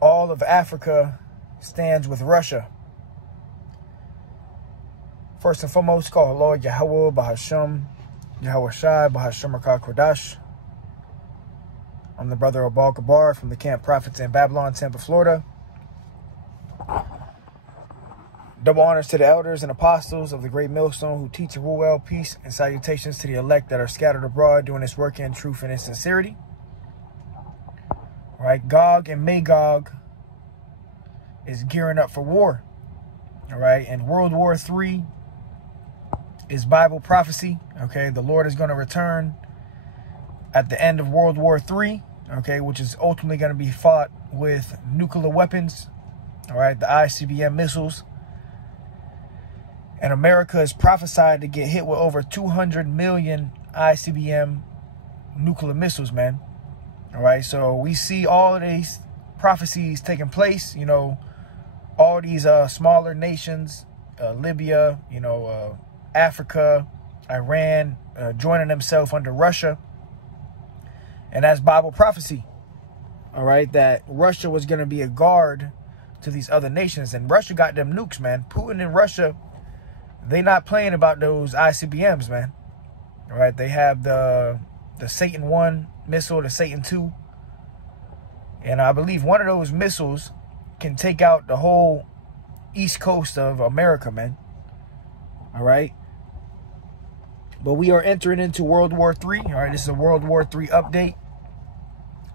all of Africa stands with Russia. First and foremost, call Lord Yahweh Bahasham, Yahweh Shai, Bahasham Rakah Kodash. I'm the brother of Baal Kabar from the Camp Prophets in Babylon, Tampa, Florida. Double honors to the elders and apostles of the great millstone who teach and rule well. Peace and salutations to the elect that are scattered abroad doing this work in truth and in sincerity. All right, Gog and Magog is gearing up for war. All right, and World War III is Bible prophecy. Okay, the Lord is going to return at the end of World War III. Okay, which is ultimately going to be fought with nuclear weapons. All right, the ICBM missiles. And America is prophesied to get hit with over 200 million ICBM nuclear missiles, man. All right, so we see all of these prophecies taking place. You know, all these smaller nations, Libya, you know, Africa, Iran, joining themselves under Russia. And that's Bible prophecy. All right, that Russia was going to be a guard to these other nations. And Russia got them nukes, man. Putin and Russia, they not playing about those ICBMs, man. All right, they have the Satan 1 missile, the Satan 2. And I believe one of those missiles can take out the whole east coast of America, man. All right. But we are entering into World War III. All right, this is a World War III update.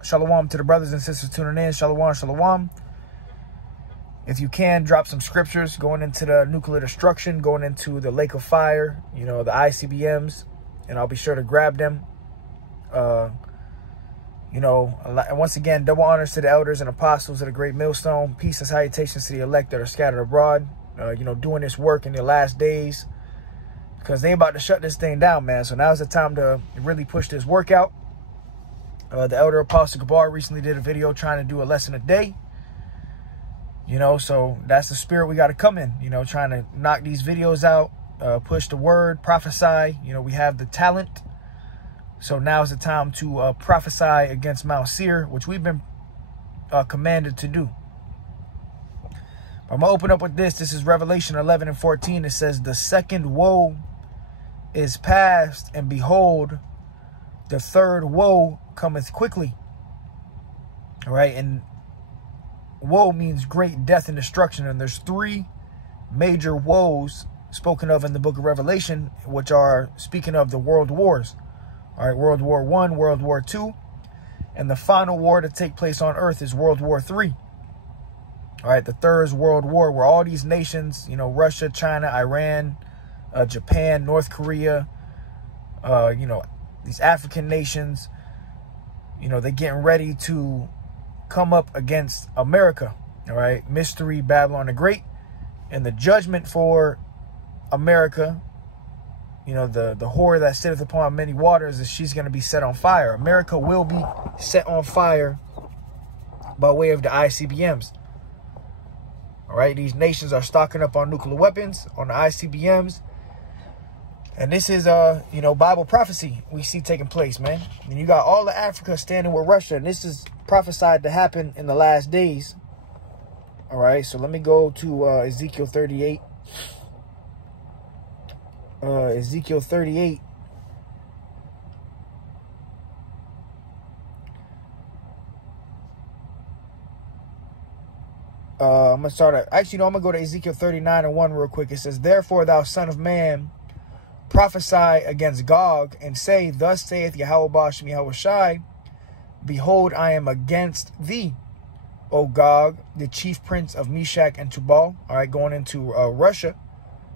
Shalom to the brothers and sisters tuning in. Shalom, shalom. If you can, drop some scriptures going into the nuclear destruction, going into the lake of fire, you know, the ICBMs, and I'll be sure to grab them. You know, and once again, double honors to the elders and apostles of the great millstone. Peace and salutations to the elect that are scattered abroad, you know, doing this work in the last days, because they about to shut this thing down, man. So now's the time to really push this work out. The elder Apostle Gabar recently did a video trying to do a lesson a day. You know, so that's the spirit we got to come in, you know, trying to knock these videos out, push the word, prophesy. You know, we have the talent. So now's the time to prophesy against Mount Seir, which we've been commanded to do. I'm going to open up with this. This is Revelation 11 and 14. It says, the second woe is past, and behold, the third woe cometh quickly. All right, and woe means great death and destruction, and there's three major woes spoken of in the book of Revelation, which are speaking of the world wars. All right, World War I, World War II, and the final war to take place on earth is World War III. All right, the third is World War, where all these nations, you know, Russia, China, Iran, Japan, North Korea, you know, these African nations, you know, they're getting ready to come up against America. All right, mystery Babylon the Great, and the judgment for America, you know, the whore that sitteth upon many waters, is she's going to be set on fire. America will be set on fire by way of the ICBMs. All right, these nations are stocking up on nuclear weapons, on the ICBMs. And this is, you know, Bible prophecy we see taking place, man. And you got all of Africa standing with Russia, and this is prophesied to happen in the last days. All right, so let me go to Ezekiel 38. Ezekiel 38. I'm going to start at, actually, no, I'm going to go to Ezekiel 39 and 1 real quick. It says, therefore, thou son of man, prophesy against Gog, and say, thus saith Yahweh Bashem Yahweh Shai, behold, I am against thee, O Gog, the chief prince of Meshach and Tubal. All right, going into Russia,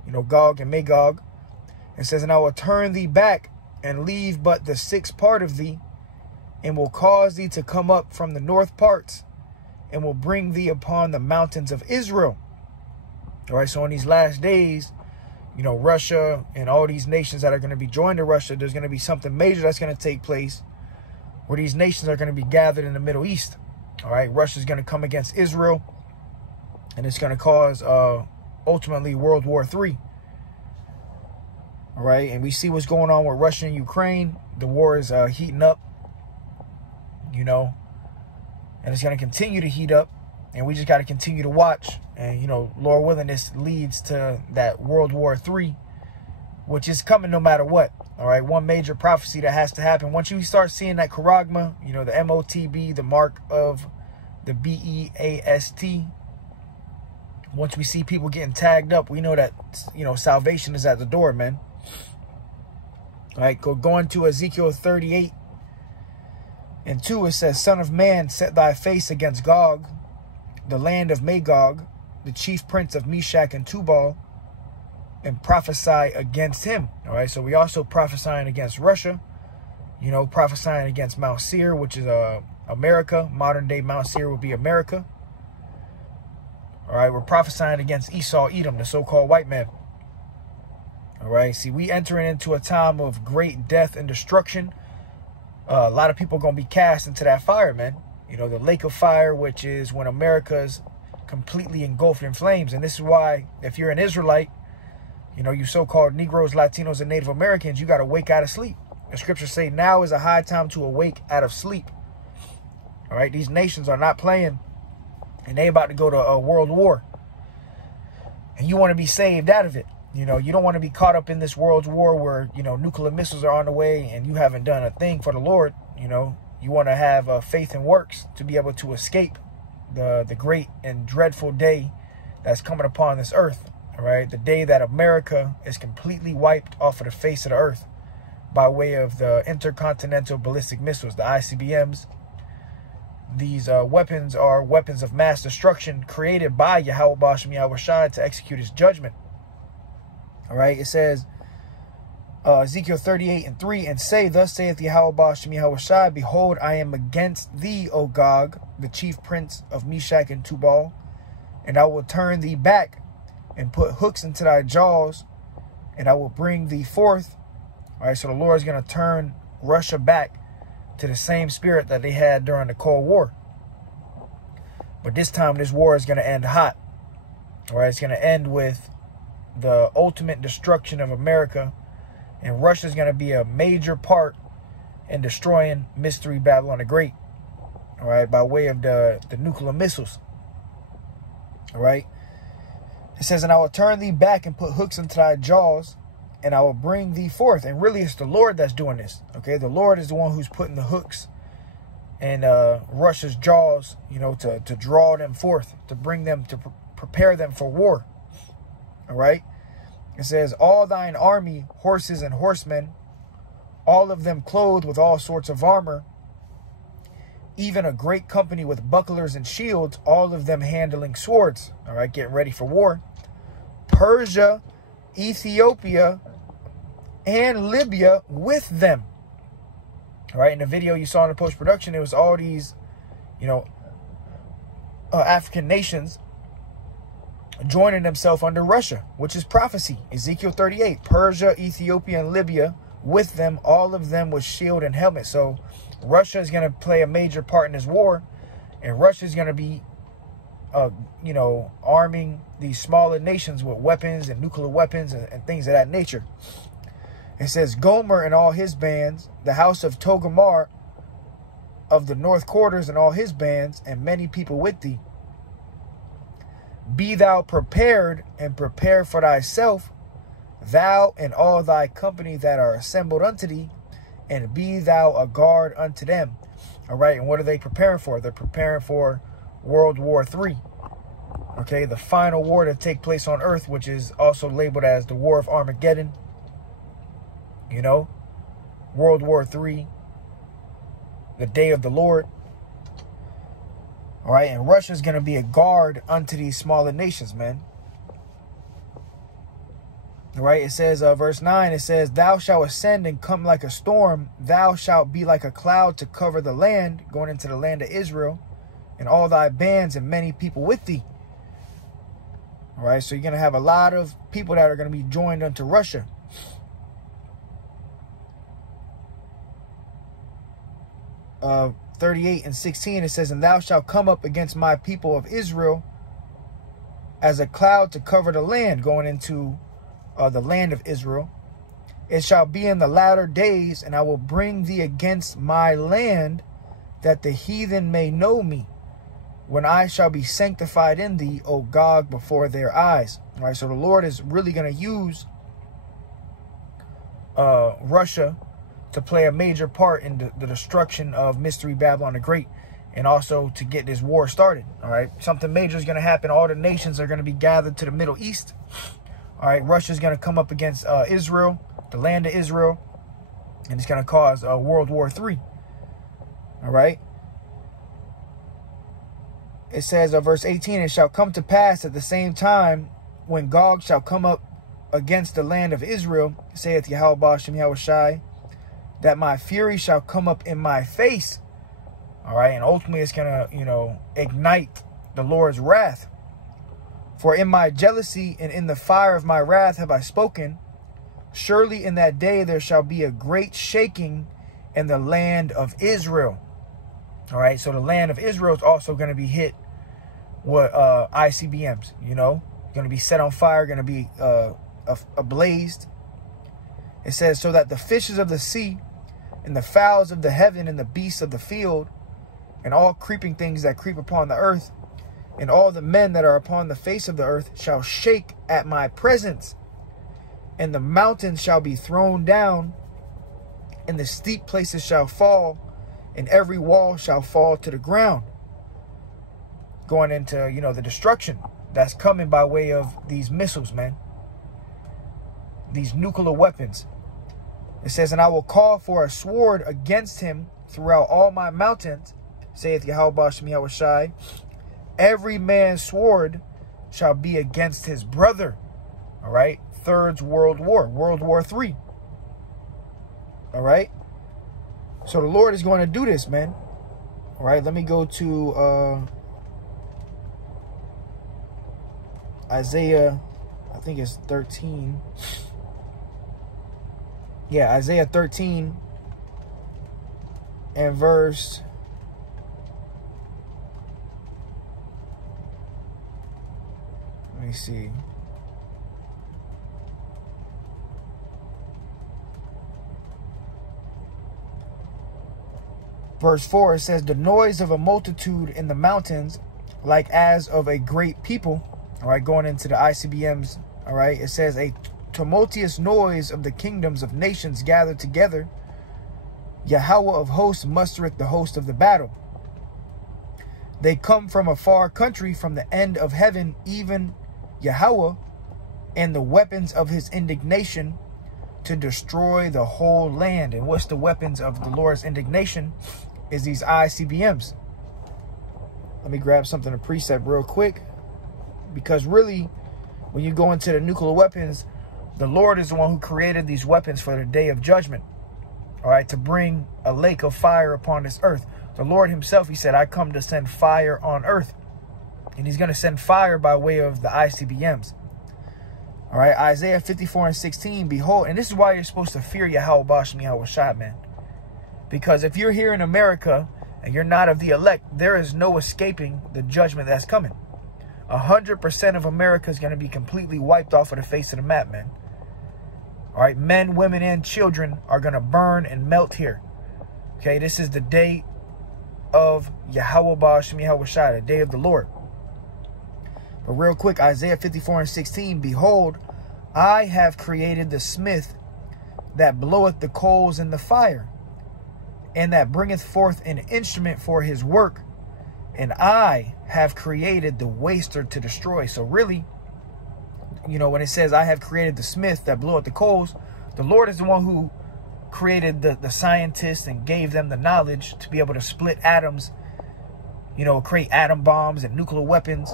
you know, Gog and Magog. It says, and I will turn thee back and leave but the sixth part of thee, and will cause thee to come up from the north parts, and will bring thee upon the mountains of Israel. All right, so in these last days, you know, Russia and all these nations that are going to be joined to Russia, there's going to be something major that's going to take place where these nations are going to be gathered in the Middle East. All right, Russia's going to come against Israel, and it's going to cause ultimately World War III. All right, and we see what's going on with Russia and Ukraine. The war is heating up, you know, and it's going to continue to heat up. And we just got to continue to watch. And, you know, Lord willing, this leads to that World War III, which is coming no matter what. All right, one major prophecy that has to happen. Once you start seeing that charagma, you know, the MOTB, the mark of the BEAST, once we see people getting tagged up, we know that, you know, salvation is at the door, man. All right, going to Ezekiel 38 and 2, it says, Son of man, set thy face against Gog, the land of Magog, the chief prince of Meshach and Tubal, and prophesy against him. All right, so we also prophesying against Russia, you know, prophesying against Mount Seir, which is America. Modern day Mount Seir would be America. All right, we're prophesying against Esau, Edom, the so-called white man. All right, see, we entering into a time of great death and destruction. A lot of people are going to be cast into that fire, man. You know, the lake of fire, which is when America's completely engulfed in flames. And this is why, if you're an Israelite, you know, you so-called Negroes, Latinos, and Native Americans, you got to wake out of sleep. The scriptures say now is a high time to awake out of sleep. All right, these nations are not playing, and they about to go to a world war. And you want to be saved out of it. You know, you don't want to be caught up in this world war where, you know, nuclear missiles are on the way and you haven't done a thing for the Lord. You know, you want to have faith and works to be able to escape the great and dreadful day that's coming upon this earth. All right, the day that America is completely wiped off of the face of the earth by way of the intercontinental ballistic missiles, the ICBMs. These weapons are weapons of mass destruction created by Yahweh Bashem Yahweh Shai to execute his judgment. All right, it says, Ezekiel 38 and 3, and say, Thus saith Yahweh Bashem Yahweh Shai, Behold, I am against thee, O Gog, the chief prince of Meshach and Tubal, and I will turn thee back and put hooks into thy jaws, and I will bring thee forth. All right, so the Lord is going to turn Russia back to the same spirit that they had during the Cold War. But this time, this war is going to end hot. All right, it's going to end with the ultimate destruction of America, and Russia is going to be a major part in destroying Mystery Babylon the Great. All right, by way of the nuclear missiles. All right. It says, and I will turn thee back and put hooks into thy jaws, and I will bring thee forth. And really, it's the Lord that's doing this. Okay, the Lord is the one who's putting the hooks in Russia's jaws, you know, to draw them forth, to bring them, to prepare them for war. All right. It says, all thine army, horses and horsemen, all of them clothed with all sorts of armor, even a great company with bucklers and shields, all of them handling swords. All right, getting ready for war. Persia, Ethiopia, and Libya with them. All right, in the video you saw in the post-production, it was all these, you know, African nations joining themselves under Russia, which is prophecy. Ezekiel 38, Persia, Ethiopia, and Libya with them, all of them with shield and helmet. So Russia is going to play a major part in this war, and Russia is going to be, you know, arming these smaller nations with weapons and nuclear weapons and things of that nature. It says, Gomer and all his bands, the house of Togarmah of the north quarters and all his bands, and many people with thee. Be thou prepared, and prepare for thyself, thou and all thy company that are assembled unto thee, and be thou a guard unto them. All right, and what are they preparing for? They're preparing for World War III. Okay, the final war to take place on earth, which is also labeled as the War of Armageddon. You know, World War III, the day of the Lord. All right, and Russia's going to be a guard unto these smaller nations, man. All right, it says, verse 9, it says, Thou shalt ascend and come like a storm. Thou shalt be like a cloud to cover the land, going into the land of Israel, and all thy bands and many people with thee. All right, so you're going to have a lot of people that are going to be joined unto Russia. Uh, 38 and 16, it says, And thou shalt come up against my people of Israel as a cloud to cover the land, going into the land of Israel. It shall be in the latter days, and I will bring thee against my land, that the heathen may know me. when I shall be sanctified in thee, O Gog, before their eyes. All right, so the Lord is really going to use Russia to play a major part in the destruction of Mystery Babylon the Great, and also to get this war started. All right, something major is going to happen. All the nations are going to be gathered to the Middle East. All right, Russia is going to come up against Israel, the land of Israel, and it's going to cause World War III. All right. It says, verse 18, it shall come to pass at the same time when Gog shall come up against the land of Israel, saith Yahweh Bashem Yahushai, that my fury shall come up in my face. All right. And ultimately it's going to, ignite the Lord's wrath. For in my jealousy and in the fire of my wrath have I spoken. Surely in that day there shall be a great shaking in the land of Israel. All right, so the land of Israel is also going to be hit with ICBMs, going to be set on fire, going to be ablazed. It says, so that the fishes of the sea and the fowls of the heaven and the beasts of the field and all creeping things that creep upon the earth and all the men that are upon the face of the earth shall shake at my presence. And the mountains shall be thrown down, and the steep places shall fall, and every wall shall fall to the ground. Going into, the destruction that's coming by way of these missiles, man. These nuclear weapons. It says, and I will call for a sword against him throughout all my mountains, saith Yahweh Bashem Yahushai. Every man's sword shall be against his brother. All right. Third World War, World War III. All right. So the Lord is going to do this, man. All right, let me go to Isaiah, I think it's 13. Yeah, Isaiah 13 and verse... Let me see. Verse 4, it says, the noise of a multitude in the mountains, like as of a great people. All right, going into the ICBMs. All right, it says, a tumultuous noise of the kingdoms of nations gathered together. Yahweh of hosts mustereth the host of the battle. They come from a far country, from the end of heaven, even Yahweh, and the weapons of his indignation to destroy the whole land. And what's the weapons of the Lord's indignation? Is these ICBMs. Let me grab something to precept real quick, because really, when you go into the nuclear weapons, the Lord is the one who created these weapons for the day of judgment. All right, to bring a lake of fire upon this earth. The Lord himself, he said, I come to send fire on earth. And he's going to send fire by way of the ICBMs. All right, Isaiah 54 and 16, behold, and this is why you're supposed to fear Yahweh Bashem Yahushai, man. Because if you're here in America and you're not of the elect, there is no escaping the judgment that's coming. 100% of America is going to be completely wiped off of the face of the map, man. All right, men, women, and children are going to burn and melt here. Okay, this is the day of Yahweh Bashem Yahushai, the day of the Lord. But real quick, Isaiah 54 and 16, behold, I have created the smith that bloweth the coals in the fire, and that bringeth forth an instrument for his work, and I have created the waster to destroy. So really, when it says I have created the smith that bloweth the coals, the Lord is the one who created the scientists and gave them the knowledge to be able to split atoms, create atom bombs and nuclear weapons.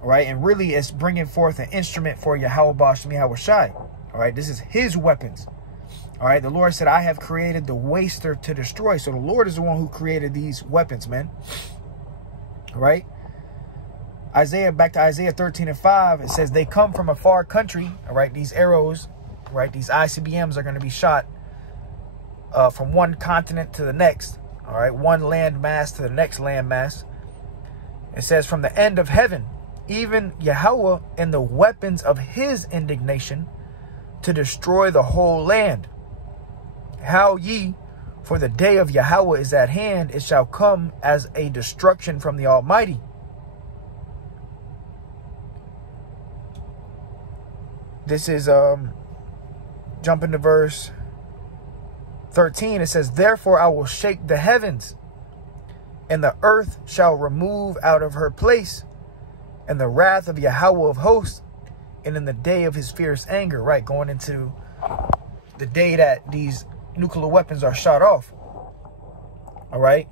All right, and really it's bringing forth an instrument for Yahweh Bashem Yahushai. All right, this is his weapons. All right, the Lord said, I have created the waster to destroy. So the Lord is the one who created these weapons, man. All right. Back to Isaiah 13 and 5, it says, they come from a far country. All right, these arrows, right, these ICBMs are going to be shot from one continent to the next. All right, one land mass to the next land mass. It says, from the end of heaven, even Yahweh and the weapons of his indignation to destroy the whole land. How ye For the day of Yahweh is at hand. It shall come as a destruction from the Almighty. This is jumping to verse 13. It says, therefore I will shake the heavens, and the earth shall remove out of her place, and the wrath of Yahweh of hosts, and in the day of his fierce anger. Right, going into the day that these nuclear weapons are shot off. All right,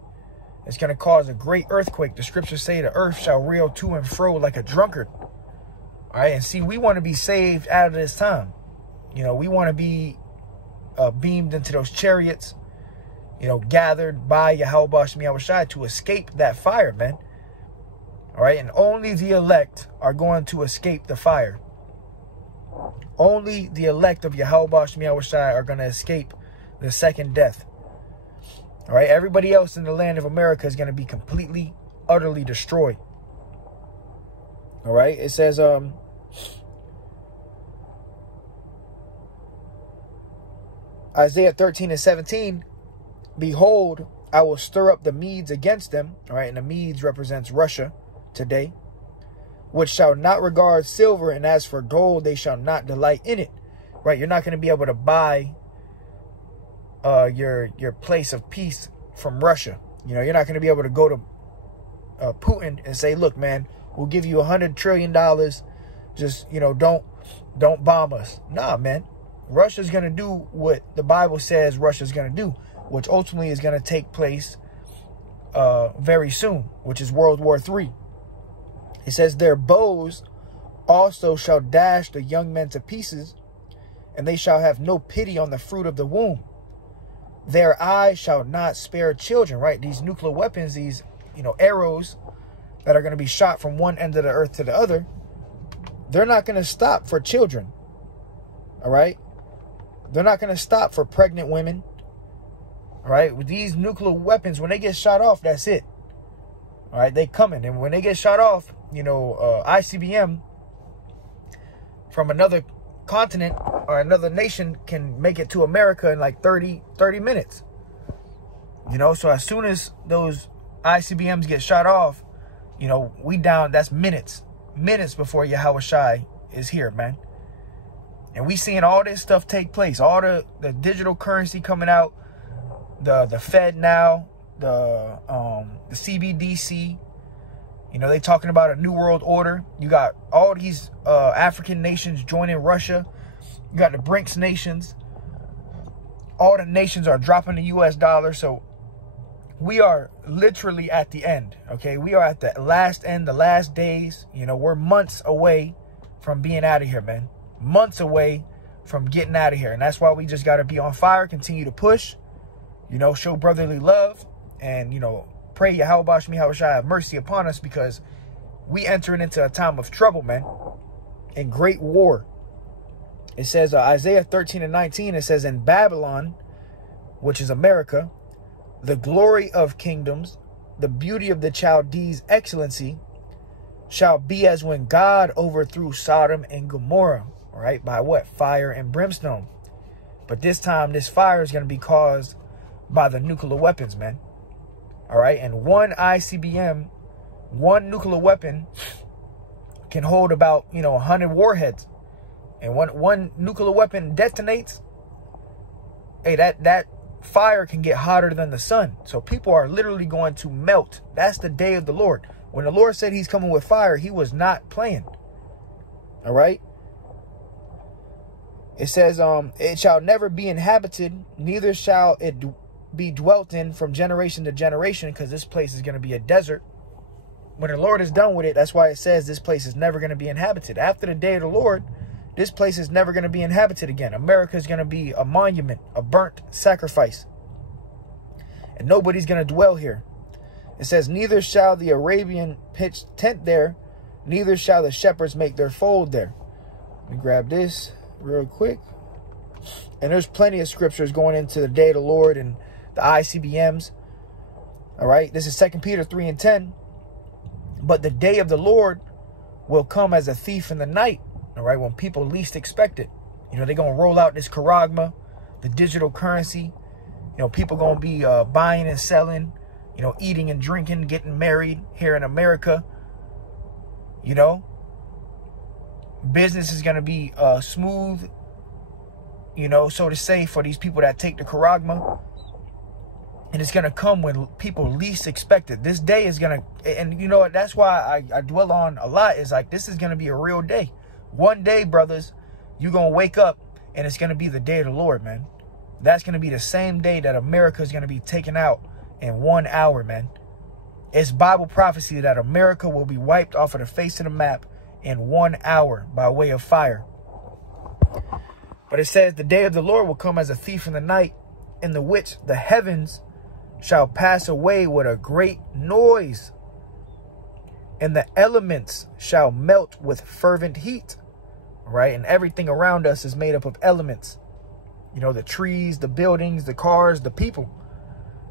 it's going to cause a great earthquake. The scriptures say the earth shall reel to and fro like a drunkard. All right, and see, we want to be saved out of this time. You know, we want to be beamed into those chariots, you know, gathered by Yahweh Shem Yahushai to escape that fire, man. All right, and only the elect are going to escape the fire. Only the elect of Yahweh Shem Yahushai are going to escape the second death. All right, everybody else in the land of America is going to be completely, utterly destroyed. All right, it says, Isaiah 13:17, behold, I will stir up the Medes against them. All right, and the Medes represents Russia today, which shall not regard silver, and as for gold, they shall not delight in it. Right, you're not going to be able to buy your place of peace from Russia. You know, you're not going to be able to go to Putin and say, look, man, we'll give you $100 trillion. Just, you know, don't bomb us. Nah, man. Russia's going to do what the Bible says Russia's going to do, which ultimately is going to take place very soon, which is World War III. It says, their bows also shall dash the young men to pieces, and they shall have no pity on the fruit of the womb. Their eyes shall not spare children, right? These nuclear weapons, these, you know, arrows that are going to be shot from one end of the earth to the other, they're not going to stop for children. All right? They're not going to stop for pregnant women. All right? With these nuclear weapons, when they get shot off, that's it. All right? They coming. And when they get shot off, you know, ICBM from another continent or another nation can make it to America in like 30 minutes. You know, so as soon as those ICBMs get shot off, you know, we down, that's minutes before Yahweh Shai is here, man. And we seeing all this stuff take place, all the digital currency coming out, the Fed now, the CBDC. You know, they talking about a new world order. You got all these African nations joining Russia. You got the BRICS nations. All the nations are dropping the US dollar. So we are literally at the end, okay? We are at the last end, the last days. You know, we're months away from being out of here, man. Months away from getting out of here. And that's why we just got to be on fire, continue to push, you know, show brotherly love, and, you know, pray Yahweh Shem Yahushai have mercy upon us, because we entering into a time of trouble, man, and great war. It says, Isaiah 13:19, it says, in Babylon, which is America, the glory of kingdoms, the beauty of the Chaldees' excellency, shall be as when God overthrew Sodom and Gomorrah. All right, by what? Fire and brimstone. But this time, this fire is going to be caused by the nuclear weapons, man. All right, and one ICBM, one nuclear weapon, can hold about, you know, 100 warheads. And one nuclear weapon detonates, hey, that fire can get hotter than the sun. So people are literally going to melt. That's the day of the Lord. When the Lord said he's coming with fire, he was not playing. All right. It says, it shall never be inhabited, neither shall it be dwelt in from generation to generation, because this place is going to be a desert. When the Lord is done with it, that's why it says this place is never going to be inhabited. After the day of the Lord, this place is never going to be inhabited again. America is going to be a monument, a burnt sacrifice. And nobody's going to dwell here. It says, neither shall the Arabian pitch tent there, neither shall the shepherds make their fold there. Let me grab this real quick. And there's plenty of scriptures going into the day of the Lord and the ICBMs. All right. This is 2 Peter 3:10. But the day of the Lord will come as a thief in the night. All right. When people least expect it. You know, they're going to roll out this charagma, the digital currency. You You know, people going to be buying and selling, you know, eating and drinking, getting married here in America. You know, business is going to be smooth, you know, so to say, for these people that take the charagma. And it's going to come when people least expect it. This day is going to, and you know what, that's why I dwell on a lot, is like, this is going to be a real day. One day, brothers, you're going to wake up and it's going to be the day of the Lord, man. That's going to be the same day that America is going to be taken out in 1 hour, man. It's Bible prophecy that America will be wiped off of the face of the map in 1 hour by way of fire. But it says the day of the Lord will come as a thief in the night, in the which the heavens shall pass away with a great noise, and the elements shall melt with fervent heat. Right? And everything around us is made up of elements. You know, the trees, the buildings, the cars, the people.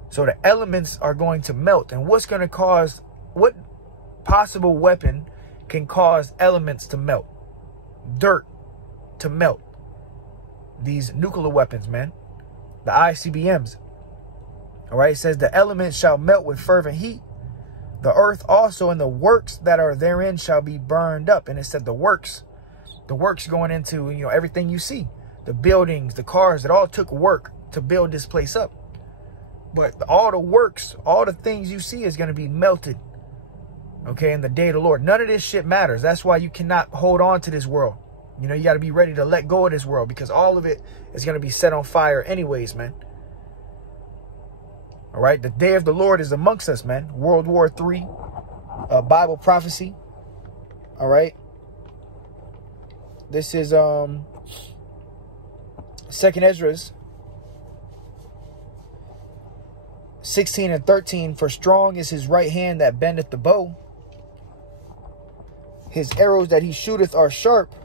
So the elements are going to melt. And what's going to cause, what possible weapon can cause elements to melt? Dirt to melt. These nuclear weapons, man. The ICBMs. All right, it says the elements shall melt with fervent heat. The earth also and the works that are therein shall be burned up. And it said the works going into, you know, everything you see. The buildings, the cars, it all took work to build this place up. But all the works, all the things you see is going to be melted. Okay, in the day of the Lord. None of this shit matters. That's why you cannot hold on to this world. You know, you got to be ready to let go of this world, because all of it is going to be set on fire anyways, man. All right, the day of the Lord is amongst us, man. World War III, Bible prophecy. All right. This is 2nd Esdras 16 and 13. For strong is his right hand that bendeth the bow. His arrows that he shooteth are sharp,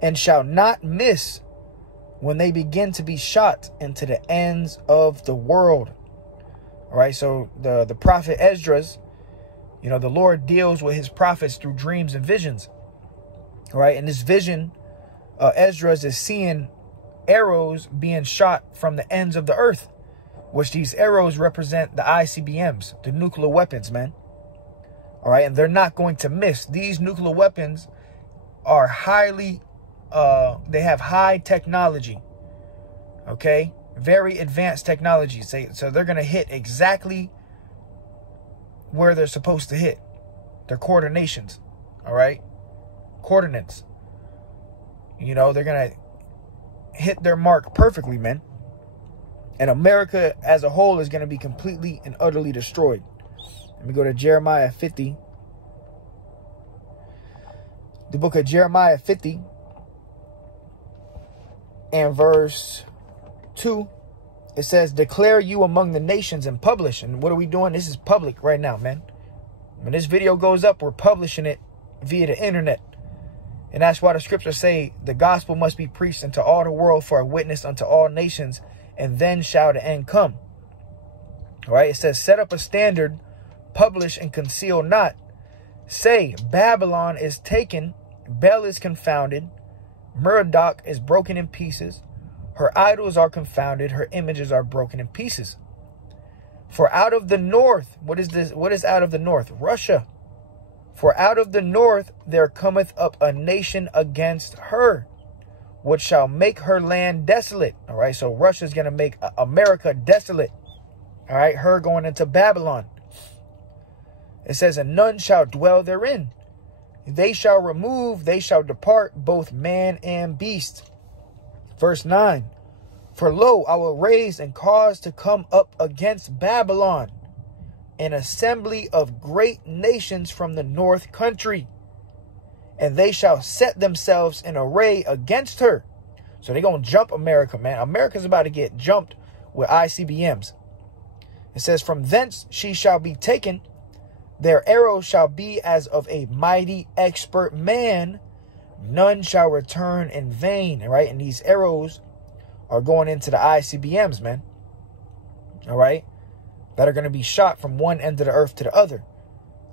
and shall not miss when they begin to be shot into the ends of the world. All right, so the prophet Esdras, you know, the Lord deals with his prophets through dreams and visions. All right, in this vision, Esdras is seeing arrows being shot from the ends of the earth, which these arrows represent the ICBMs, the nuclear weapons, man. All right, and they're not going to miss. These nuclear weapons are highly, they have high technology, okay? Very advanced technology. So they're going to hit exactly where they're supposed to hit. Their coordinations, all right? Coordinates. You know, they're going to hit their mark perfectly, man. And America as a whole is going to be completely and utterly destroyed. Let me go to Jeremiah 50. The book of Jeremiah 50 and verse 2. It says, declare you among the nations and publish. And what are we doing? This is public right now, man. When this video goes up, we're publishing it via the internet. And that's why the scriptures say the gospel must be preached into all the world for a witness unto all nations, and then shall the end come. All right, it says, set up a standard, publish and conceal not. Say, Babylon is taken, Bel is confounded, Merodach is broken in pieces. Her idols are confounded, her images are broken in pieces. For out of the north, what is this? What is out of the north? Russia. For out of the north there cometh up a nation against her, which shall make her land desolate. All right, so Russia's going to make America desolate. All right, her going into Babylon. It says, and none shall dwell therein. They shall remove, they shall depart, both man and beast. Verse 9. For lo, I will raise and cause to come up against Babylon an assembly of great nations from the north country, and they shall set themselves in array against her. So they're going to jump America, man. America's about to get jumped with ICBMs. It says, from thence she shall be taken. Their arrows shall be as of a mighty expert man. None shall return in vain. All right. And these arrows are going into the ICBMs, man. All right. That are going to be shot from one end of the earth to the other.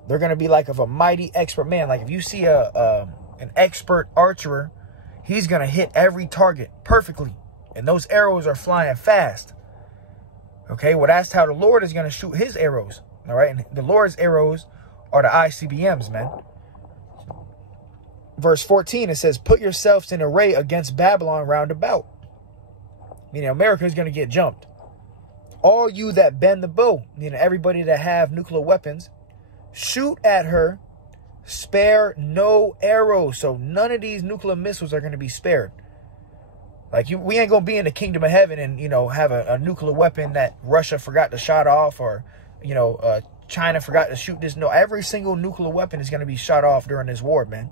They're going to be like of a mighty expert man. Like if you see an expert archer, he's going to hit every target perfectly And those arrows are flying fast. Okay, well, that's how the Lord is going to shoot his arrows. All right, and the Lord's arrows are the ICBMs, man. Verse 14, it says, put yourselves in array against Babylon round about. Meaning America is going to get jumped. All you that bend the bow, meaning everybody that have nuclear weapons, shoot at her, spare no arrows. So none of these nuclear missiles are going to be spared. Like, we ain't going to be in the kingdom of heaven and, you know, have a nuclear weapon that Russia forgot to shut off, or, you know, China forgot to shoot this. No, every single nuclear weapon is going to be shot off during this war, man.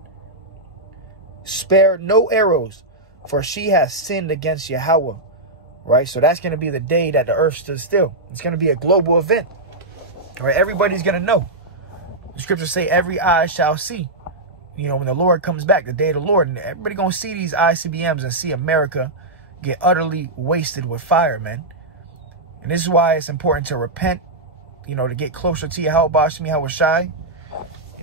Spare no arrows, for she has sinned against Yahweh. Right? So that's going to be the day that the earth stood still. It's going to be a global event. All right? Everybody's going to know. The scriptures say every eye shall see. You know, when the Lord comes back, the day of the Lord, and everybody going to see these ICBMs and see America get utterly wasted with fire, man. And this is why it's important to repent, you know, to get closer to Yahweh Bashmi Hawashai.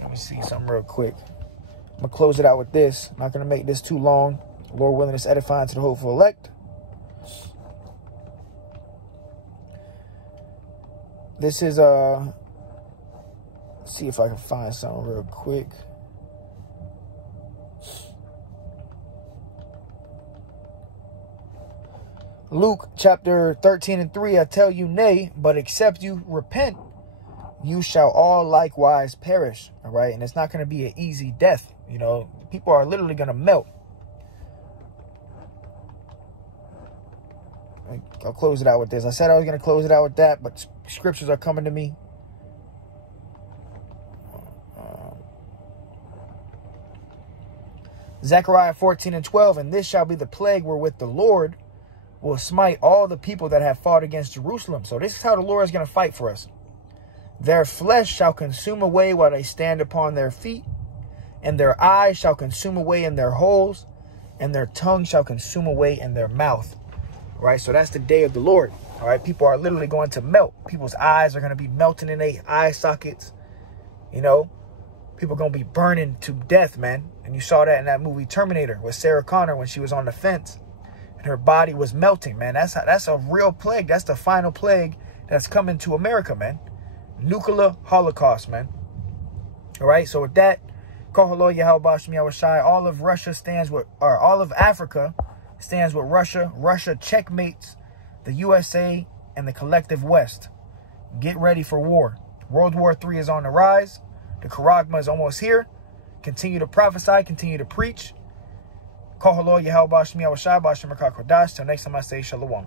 Let me see something real quick. I'm going to close it out with this. I'm not going to make this too long. Lord willing, it's edifying to the hopeful elect. This is, see if I can find something real quick. Luke chapter 13:3, I tell you, nay, but except you repent, you shall all likewise perish. All right. And it's not going to be an easy death. You know, people are literally going to melt. I'll close it out with this. I said I was going to close it out with that, but scriptures are coming to me. Zechariah 14:12, and this shall be the plague wherewith the Lord will smite all the people that have fought against Jerusalem. So this is how the Lord is going to fight for us. Their flesh shall consume away while they stand upon their feet, and their eyes shall consume away in their holes, and their tongue shall consume away in their mouth. Right, so that's the day of the Lord. All right, people are literally going to melt. People's eyes are going to be melting in their eye sockets. You know, people are going to be burning to death, man. And you saw that in that movie Terminator with Sarah Connor when she was on the fence and her body was melting, man. That's a real plague. That's the final plague that's coming to America, man. Nuclear holocaust, man. All right, so with that, Kohalo Yahweh Bashmi Hawashai, all of Russia stands with, or all of Africa stands with Russia. Russia checkmates the USA and the collective West. Get ready for war. World War III is on the rise. The Charagma is almost here. Continue to prophesy. Continue to preach. Kohalo Yahweh Bashmi Hawashai Bashim Rakak Kodash. Till next time I say Shalom.